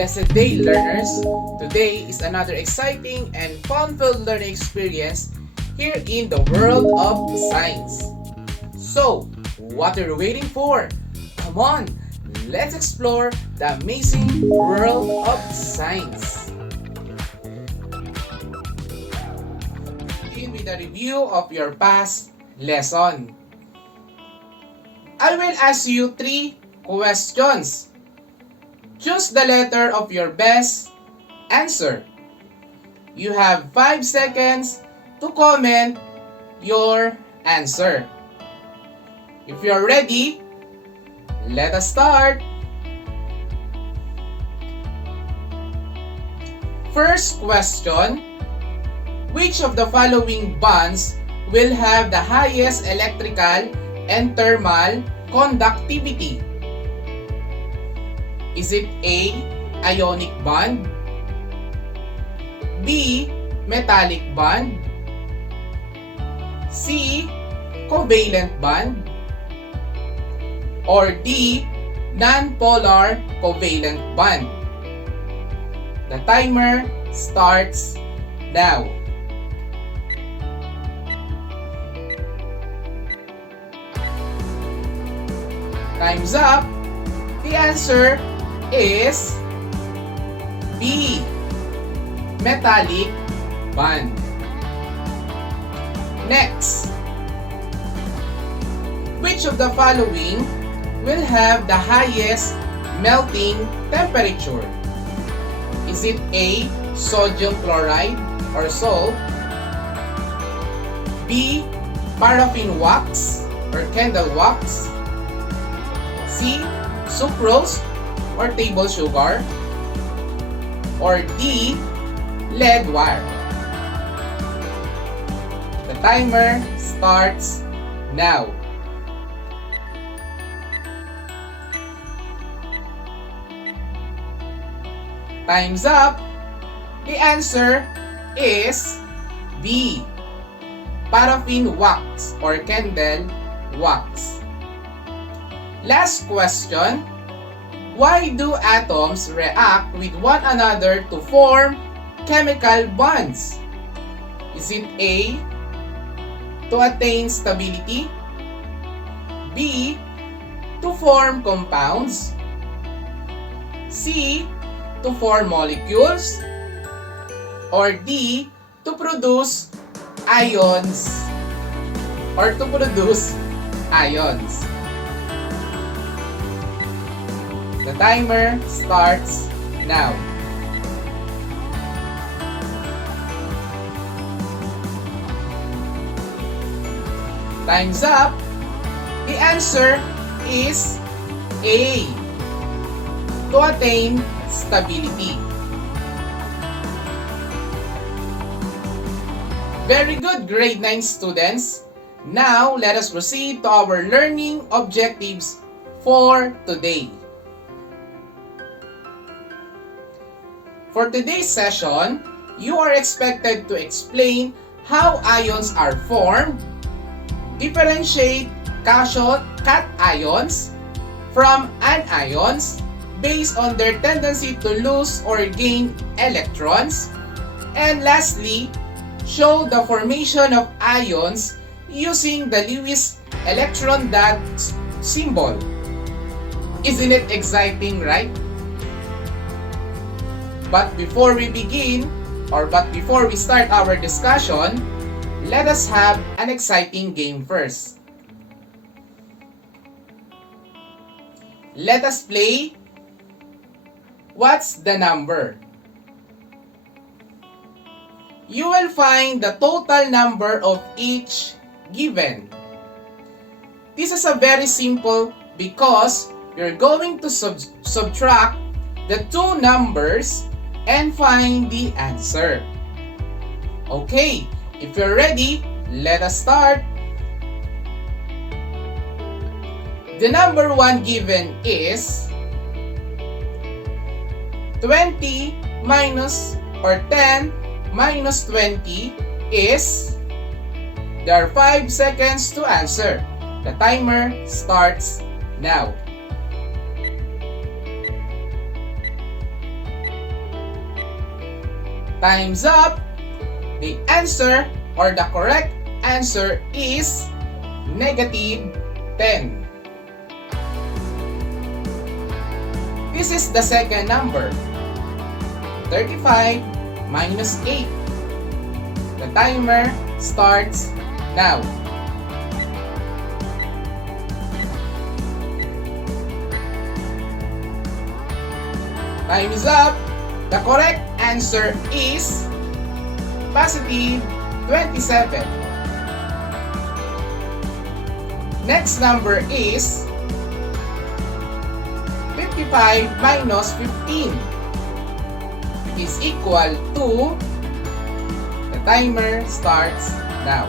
Blessed day, learners! Today is another exciting and fun-filled learning experience here in the world of science. So, what are you waiting for? Come on, let's explore the amazing world of science. Begin with a review of your past lesson. I will ask you 3 questions. Choose the letter of your best answer. You have 5 seconds to comment your answer. If you're ready, let us start. First question, which of the following bonds will have the highest electrical and thermal conductivity? Is it A, ionic bond, B, metallic bond, C, covalent bond, or D, non-polar covalent bond? The timer starts now. Time's up. The answer is B, metallic bond. Next, which of the following will have the highest melting temperature? Is it A, sodium chloride or salt, B, paraffin wax or candle wax, C, sucrose or table sugar, or D, lead wire? The timer starts now. Time's up. The answer is B, paraffin wax or candle wax. Last question. Why do atoms react with one another to form chemical bonds? Is it A, to attain stability, B, to form compounds, C, to form molecules, or D, to produce ions or to produce ions? The timer starts now. Time's up. The answer is A, to attain stability. Very good, grade 9 students. Now, let us proceed to our learning objectives for today. For today's session, you are expected to explain how ions are formed, differentiate cations from anions based on their tendency to lose or gain electrons, and lastly, show the formation of ions using the Lewis electron dot symbol. Isn't it exciting, right? But before we start our discussion, let us have an exciting game first. Let us play What's the Number? You will find the total number of each given. This is a very simple because you're going to subtract the 2 numbers and find the answer. Okay, if you're ready, let us start. The number 1 given is 20 minus or 10 minus 20 is, there are 5 seconds to answer. The timer starts now. Time's up. The answer or the correct answer is negative 10. This is the second number. 35 minus 8. The timer starts now. Time is up. The correct answer is positive 27. Next number is 55 minus 15. It is equal to, the timer starts now.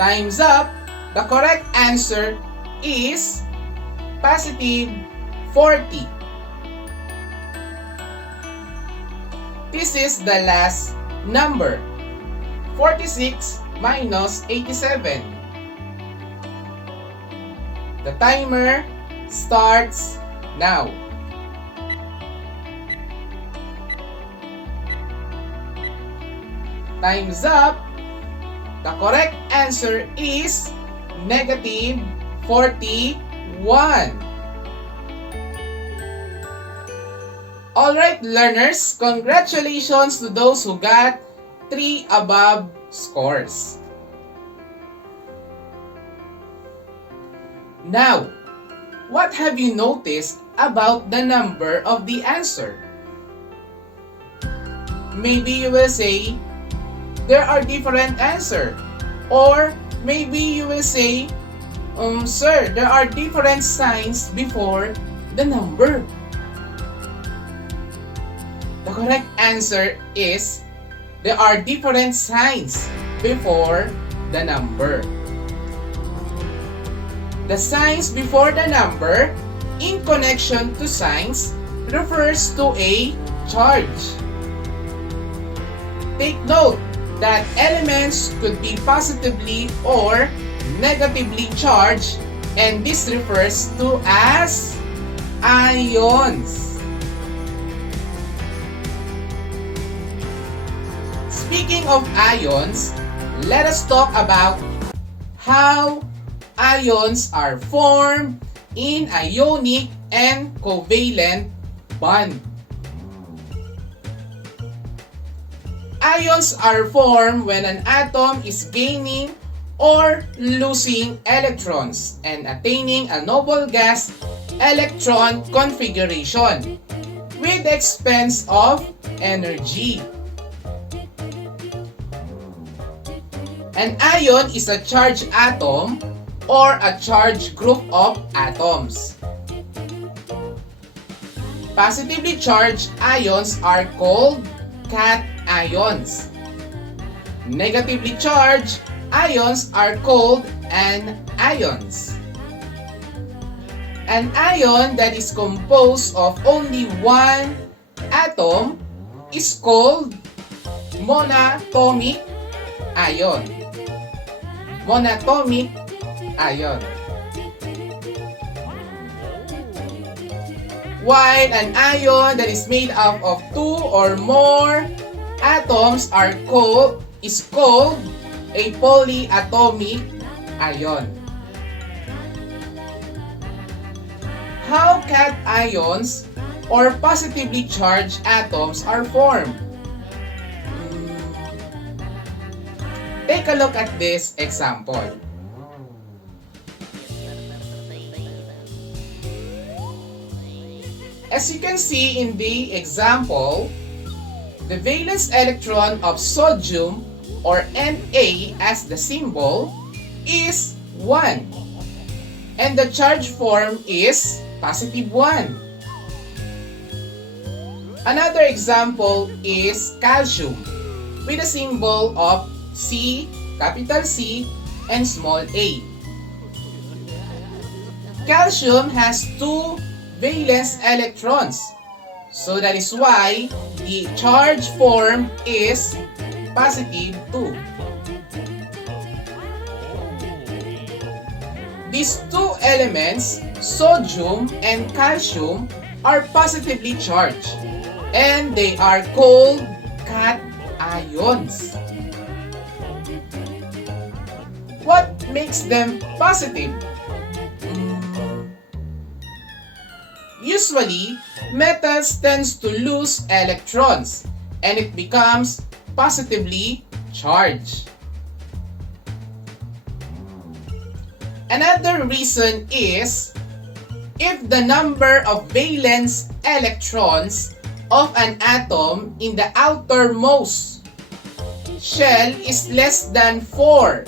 Time's up. The correct answer is positive 40. This is the last number. 46 minus 87. The timer starts now. Time's up. The correct answer is negative 41. Alright learners, congratulations to those who got 3 above scores. Now, what have you noticed about the number of the answer? Maybe you will say, there are different answers. Or maybe you will say, sir, there are different signs before the number. The correct answer is, there are different signs before the number. The signs before the number in connection to signs refers to a charge. Take note that elements could be positively or negatively charged, and this refers to as ions. Speaking of ions, let us talk about how ions are formed in ionic and covalent bond. Ions are formed when an atom is gaining or losing electrons and attaining a noble gas electron configuration with the expense of energy. An ion is a charged atom or a charged group of atoms. Positively charged ions are called cations. Negatively charged ions are called anions. An ion that is composed of only one atom is called monatomic ion. Monatomic ion. While an ion that is made up of 2 or more atoms is called a polyatomic ion. How cations or positively charged atoms are formed? Take a look at this example. As you can see in the example, the valence electron of sodium, or Na as the symbol, is 1. And the charge form is positive 1. Another example is calcium with a symbol of C, capital C, and small a. Calcium has 2 valence electrons. So that is why the charge form is positive 2. These two elements sodium and calcium are positively charged, and they are called cations. What makes them positive? Usually, metals tends to lose electrons and it becomes positively charged. Another reason is if the number of valence electrons of an atom in the outermost shell is less than 4,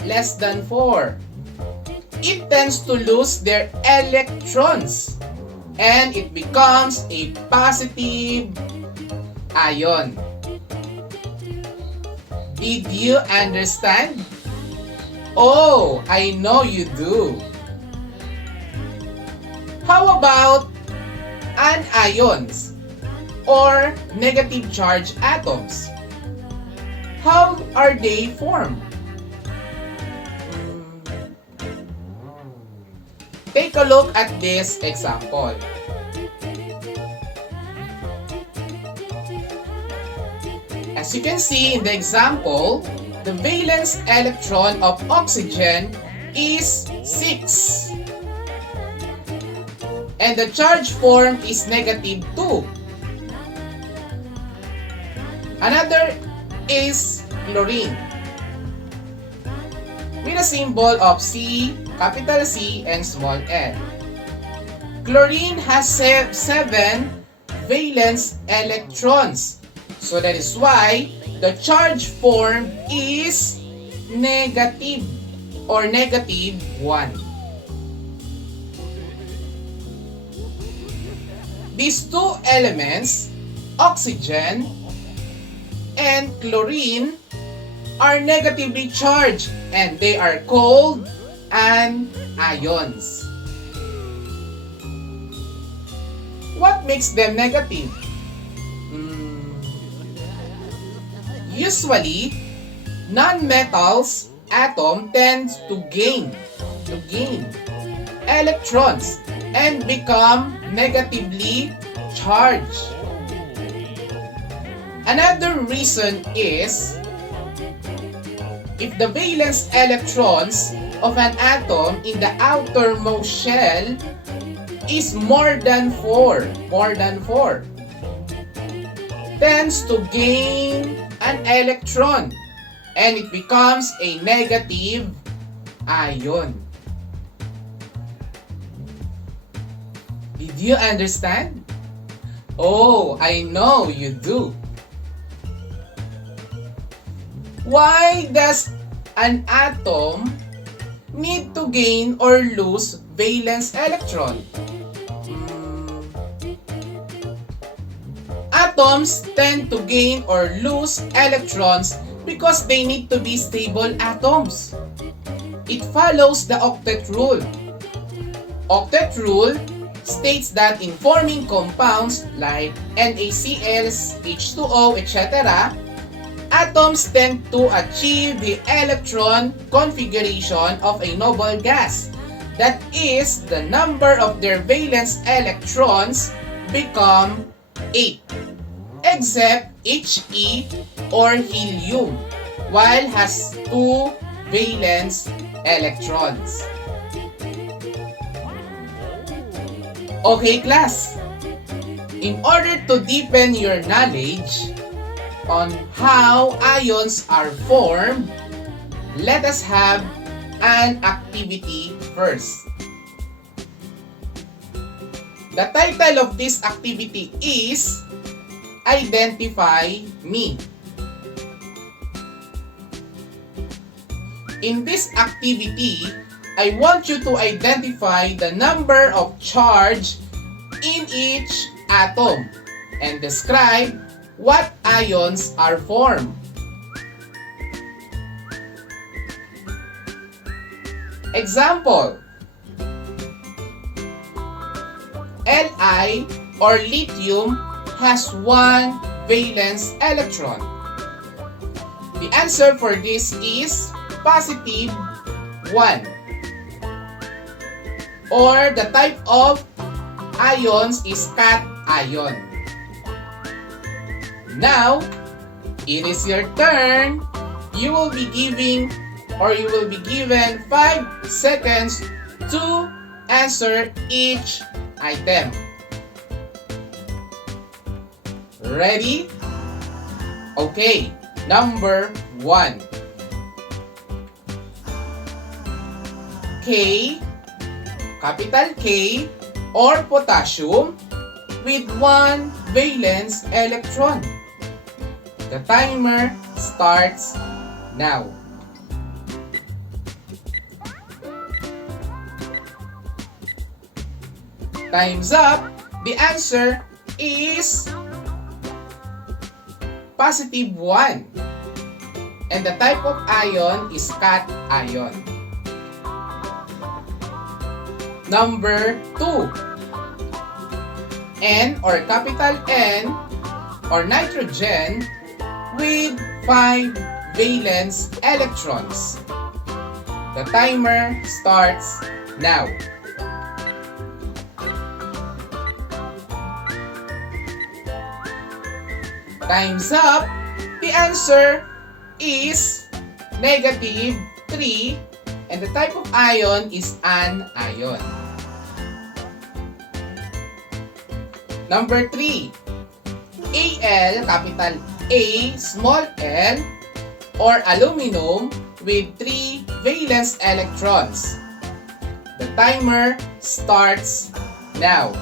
it tends to lose their electrons and it becomes a positive ion. Did you understand? Oh, I know you do. How about anions or negative charge atoms? How are they formed? Take a look at this example. As you can see in the example, the valence electron of oxygen is 6. And the charge form is negative 2. Another is chlorine with a symbol of C, capital C, and small n. Chlorine has 7 valence electrons. So that is why the charge form is negative or negative 1. These two elements, oxygen and chlorine, are negatively charged and they are called anions. What makes them negative? Usually, non-metals atom tends to gain electrons and become negatively charged. Another reason is if the valence electrons of an atom in the outermost shell is more than 4, tends to gain an electron and it becomes a negative ion. Did you understand? Oh, I know you do. Why does an atom need to gain or lose valence electron? Atoms tend to gain or lose electrons because they need to be stable atoms. It follows the octet rule. Octet rule states that in forming compounds like NaCls, H2O, etc., atoms tend to achieve the electron configuration of a noble gas. That is, the number of their valence electrons become 8. Except He or helium, while has 2 valence electrons. Okay, class. In order to deepen your knowledge on how ions are formed, let us have an activity first. The title of this activity is Identify Me. In this activity, I want you to identify the number of charge in each atom and describe what ions are formed. Example: Li or lithium has 1 valence electron. The answer for this is positive 1. or the type of ions is cation. Now, it is your turn. You will be given 5 seconds to answer each item. Ready? Okay, number 1. K, capital K, or potassium with 1 valence electron. The timer starts now. Time's up. The answer is positive 1. And the type of ion is cation. Number 2. N or capital N or nitrogen with 5 valence electrons. The timer starts now. Time's up. The answer is negative 3 and the type of ion is an ion. Number 3. Al, capital A, small l, or aluminum with 3 valence electrons. The timer starts now.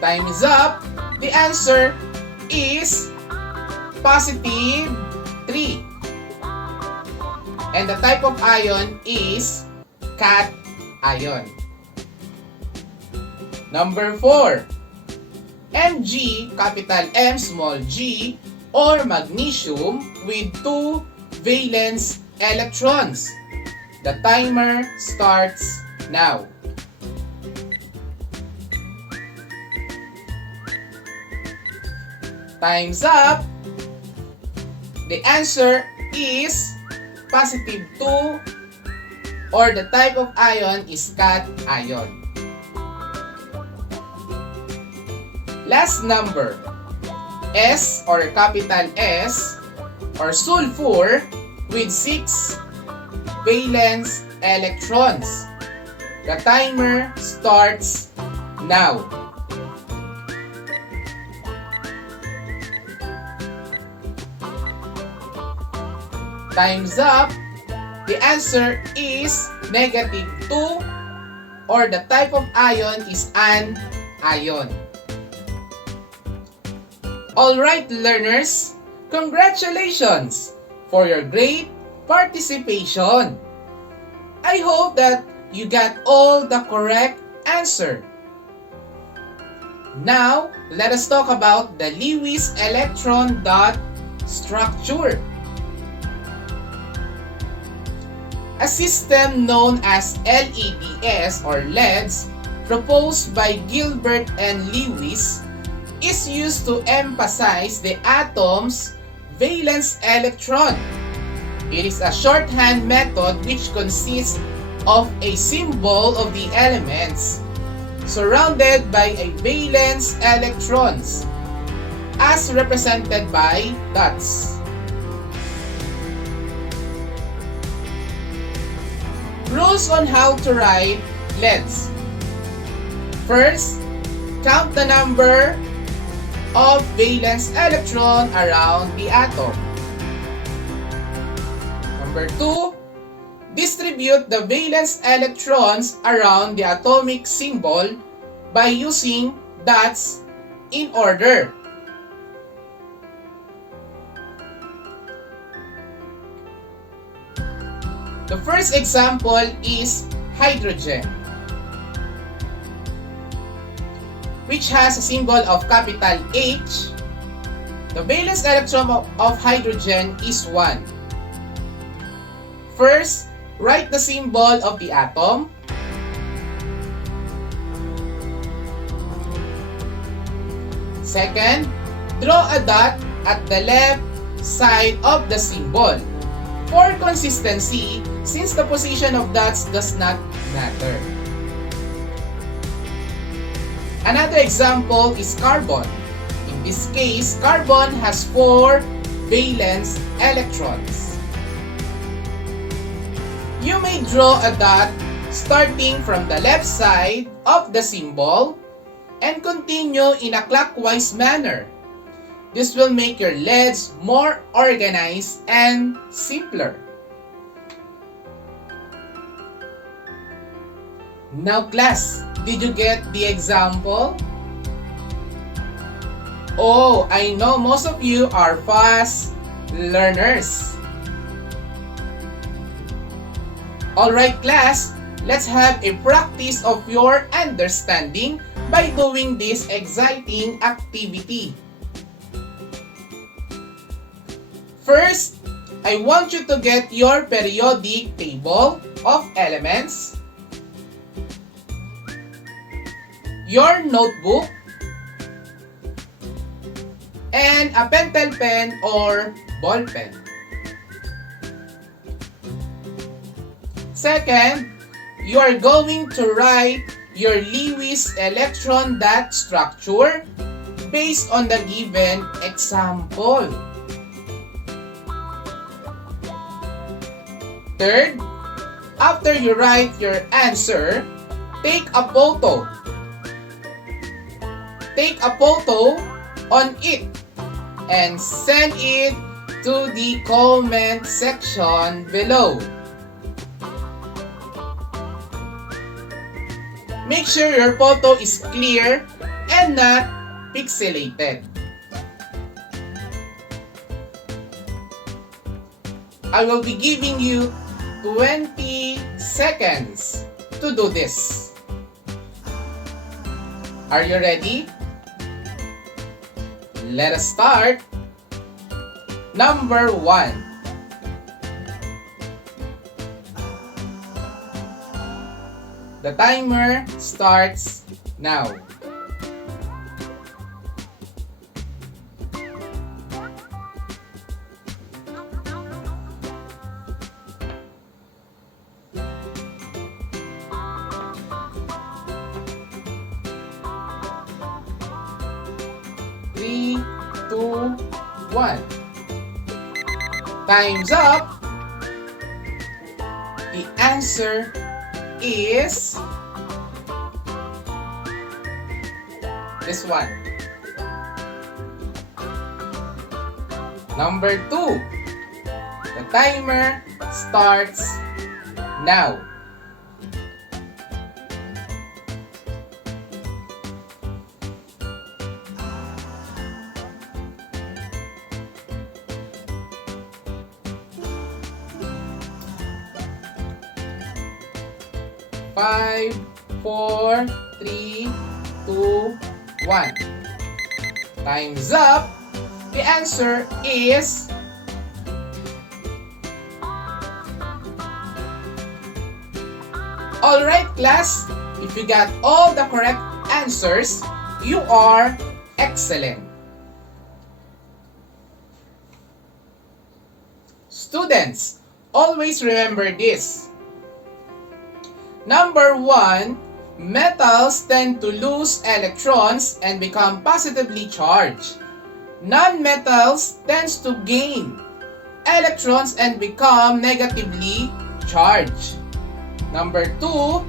Time is up. The answer is positive 3. And the type of ion is cation. Number 4. Mg, capital M, small g, or magnesium with 2 valence electrons. The timer starts now. Time's up. The answer is positive 2 or the type of ion is cation. Last number, S or capital S or sulfur with 6 valence electrons. The timer starts now. Time's up. The answer is negative 2 or the type of ion is an ion. Alright learners, congratulations for your great participation. I hope that you got all the correct answer. Now, let us talk about the Lewis electron dot structure. A system known as LEDs or LEDs proposed by Gilbert and Lewis is used to emphasize the atom's valence electron. It is a shorthand method which consists of a symbol of the elements surrounded by a valence electrons as represented by dots. Rules on how to write LEDs. First, count the number of valence electron around the atom. Number 2, distribute the valence electrons around the atomic symbol by using dots in order. The first example is hydrogen, which has a symbol of capital H. The valence electron of hydrogen is 1. First, write the symbol of the atom. Second, draw a dot at the left side of the symbol. For consistency, since the position of dots does not matter. Another example is carbon. In this case, carbon has 4 valence electrons. You may draw a dot starting from the left side of the symbol and continue in a clockwise manner. This will make your LEDs more organized and simpler. Now class, did you get the example? Oh, I know most of you are fast learners. Alright class, let's have a practice of your understanding by doing this exciting activity. First, I want you to get your periodic table of elements, your notebook, and a pentel pen or ball pen. Second, you are going to write your Lewis electron dot structure based on the given example. Third, after you write your answer, take a photo. Take a photo on it and send it to the comment section below. Make sure your photo is clear and not pixelated. I will be giving you 20 seconds to do this. Are you ready? Let us start. Number 1. The timer starts now. Three, two, one. Time's up. The answer is this one. Number 2. The timer starts now. Five, four, three, two, one. Time's up. The answer is alright class, if you got all the correct answers, you are excellent. Students, always remember this. Number 1, metals tend to lose electrons and become positively charged. Non-metals tends to gain electrons and become negatively charged. Number 2,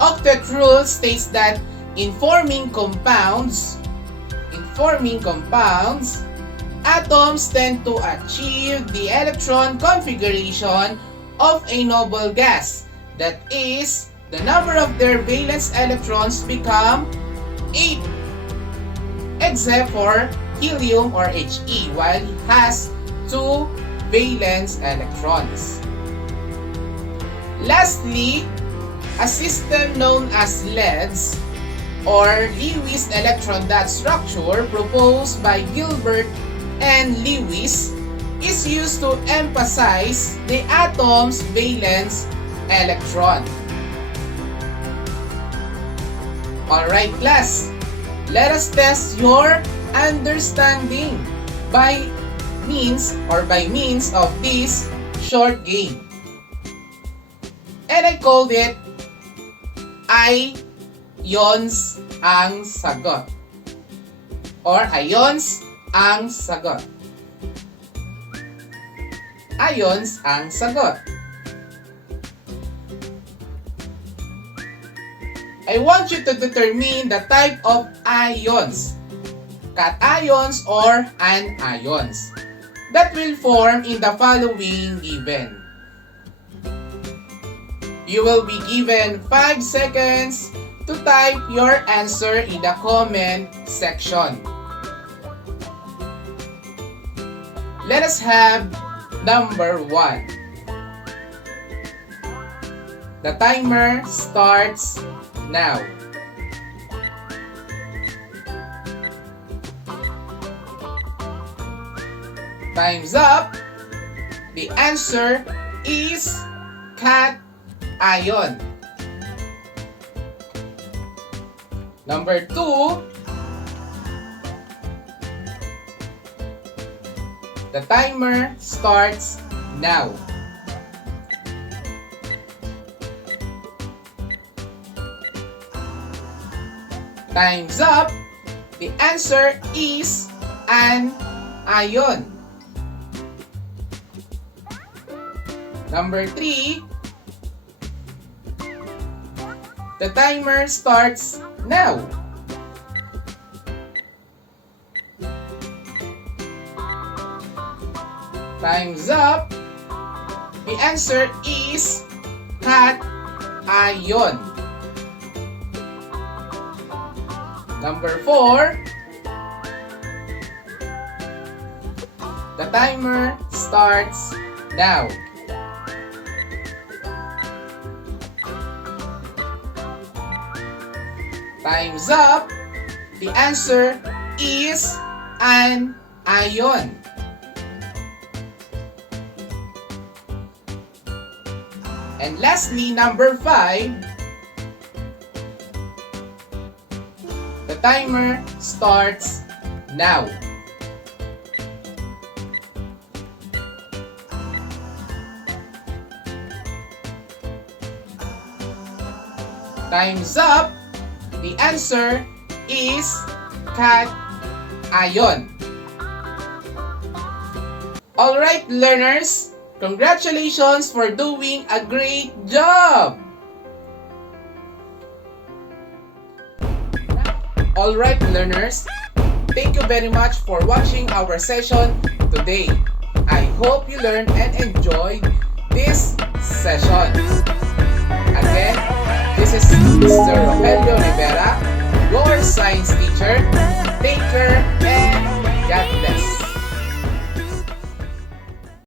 octet rule states that in forming compounds, atoms tend to achieve the electron configuration of a noble gas. That is, the number of their valence electrons become 8, except for helium or He, while it has 2 valence electrons. Lastly, a system known as LEDs or Lewis electron dot structure proposed by Gilbert and Lewis is used to emphasize the atom's valence electron. Alright class, let us test your understanding by means of this short game. And I called it Ions ang sagot. Or Ions ang sagot. Ions ang sagot. I want you to determine the type of ions, cations or anions, that will form in the following given. You will be given 5 seconds to type your answer in the comment section. Let us have number 1. The timer starts now. Time's up. The answer is cation. Number 2. The timer starts now. Time's up. The answer is an ion. Number 3. The timer starts now. Time's up. The answer is cation. Number 4. The timer starts now. Time's up. The answer is an ion. And lastly, number 5. The timer starts now. Time's up. The answer is cation. Alright, learners, congratulations for doing a great job! Alright, learners, thank you very much for watching our session today. I hope you learned and enjoyed this session. Again, this is Mr. Rogelio Rivera, your science teacher. Thank